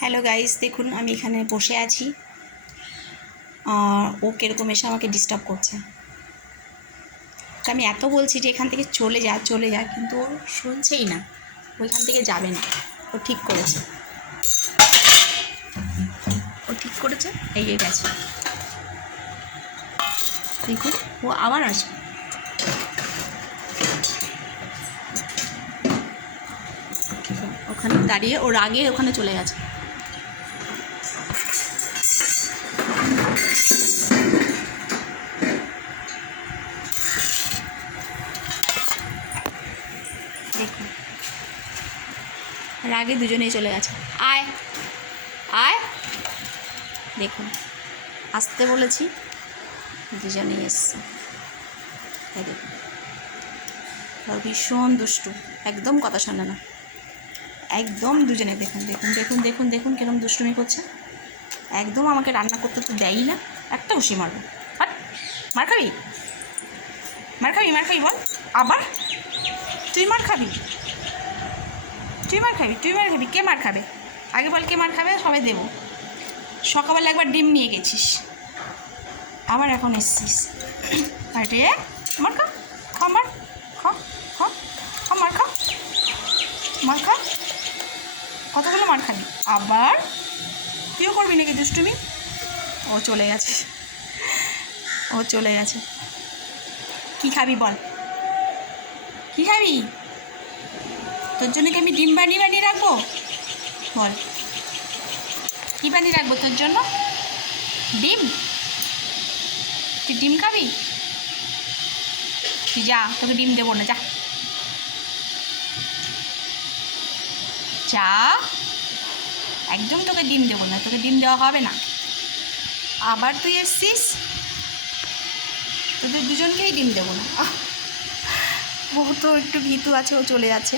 Hello guys, দেখুন আমি এখানে বসে আছি আর ও কীরকম এসে আমাকে ডিস্টার্ব করছে। আমি এত বলছি যে এখান থেকে চলে যা কিন্তু ও শুনছেই না, ওইখান থেকে যাবে না। ও ঠিক করেছে এগিয়ে গেছে। দেখুন ও আবার আসবে। ওখানে দাঁড়িয়ে ওর আগে ওখানে চলে গেছে। দেখুন আর আগে দুজনেই চলে গেছে। আয় আয়, দেখুন আসতে বলেছি, দুজনেই এসছে। দেখুন ভীষণ দুষ্টু, একদম কথা শোনে না, একদম দুজনে। দেখুন দেখুন দেখুন দেখুন দেখুন কিরম দুষ্টুমি করছে। একদম আমাকে রান্না করতে তো দেয়ই না। একটা ঘুষি মারবো। আর মার খাবি বল। আবার তুই মার খাবি। কে মার খাবে আগে বল, কে মার খাবে? সবাই দেবো। সকালবেলা একবার ডিম নিয়ে গেছিস, আবার এখন এসছিস। আরে মার খা, মার খা, কতগুলো মার খাবি? আবার তুইও করবি নাকি দুষ্টুমি? ও চলে গেছে। কি খাবি বল, কি খাবি? তোর জন্য কি আমি ডিম বানিয়ে রাখবো? বল, কি বানিয়ে রাখবো তোর জন্য? ডিম? তুই ডিম খাবি? তুই যা, তোকে ডিম দেবো না, যা, একদম তোকে ডিম দেবো না, তোকে ডিম দেওয়া হবে না। আবার তুই এসছিস, তোদের দুজনকেই ডিম দেবো না। ও তো একটু ভীতু আছে, ও চলে যাচ্ছে,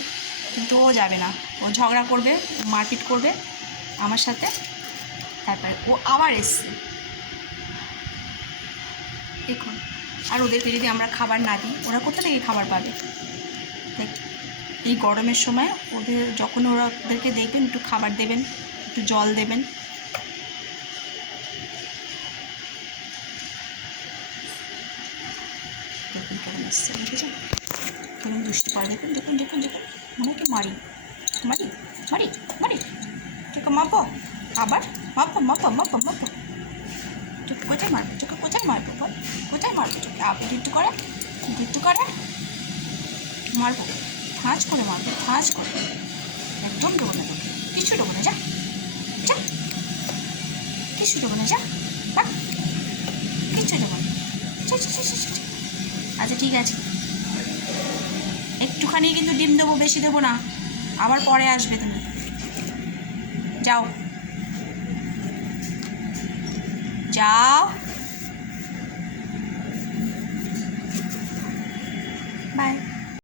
কিন্তু ও যাবে না। ও ঝগড়া করবে, মারপিট করবে আমার সাথে। তারপরে ও আবার এসছে। দেখুন, আর ওদেরকে যদি আমরা খাবার না দিই, ওরা কোথা থেকে খাবার পাবে? দেখ, এই গরমের সময় যখন ওদেরকে দেখবেন, একটু খাবার দেবেন, একটু জল দেবেন। দেখুন কেমন এসছে, বুঝেছেন? কেমন দুষ্টু পারে। দেখুন মনে কি মারি তোকে মাপো, আবার মাপো। তোকে কোথায় মারবো বল, কোথায় মারবো তোকে? আবার একটু করে মারবো, ঠাঁচ করে মারবো, একদম দেবো না তোকে, কিছু দেবো না, যা, কিছু দেবো না, যা, কিচ্ছু দেবো না। আচ্ছা ঠিক আছে, একটুখানি কিন্তু ডিম দেবো, বেশি দেবো না, আবার পরে আসবে তুমি। যাও।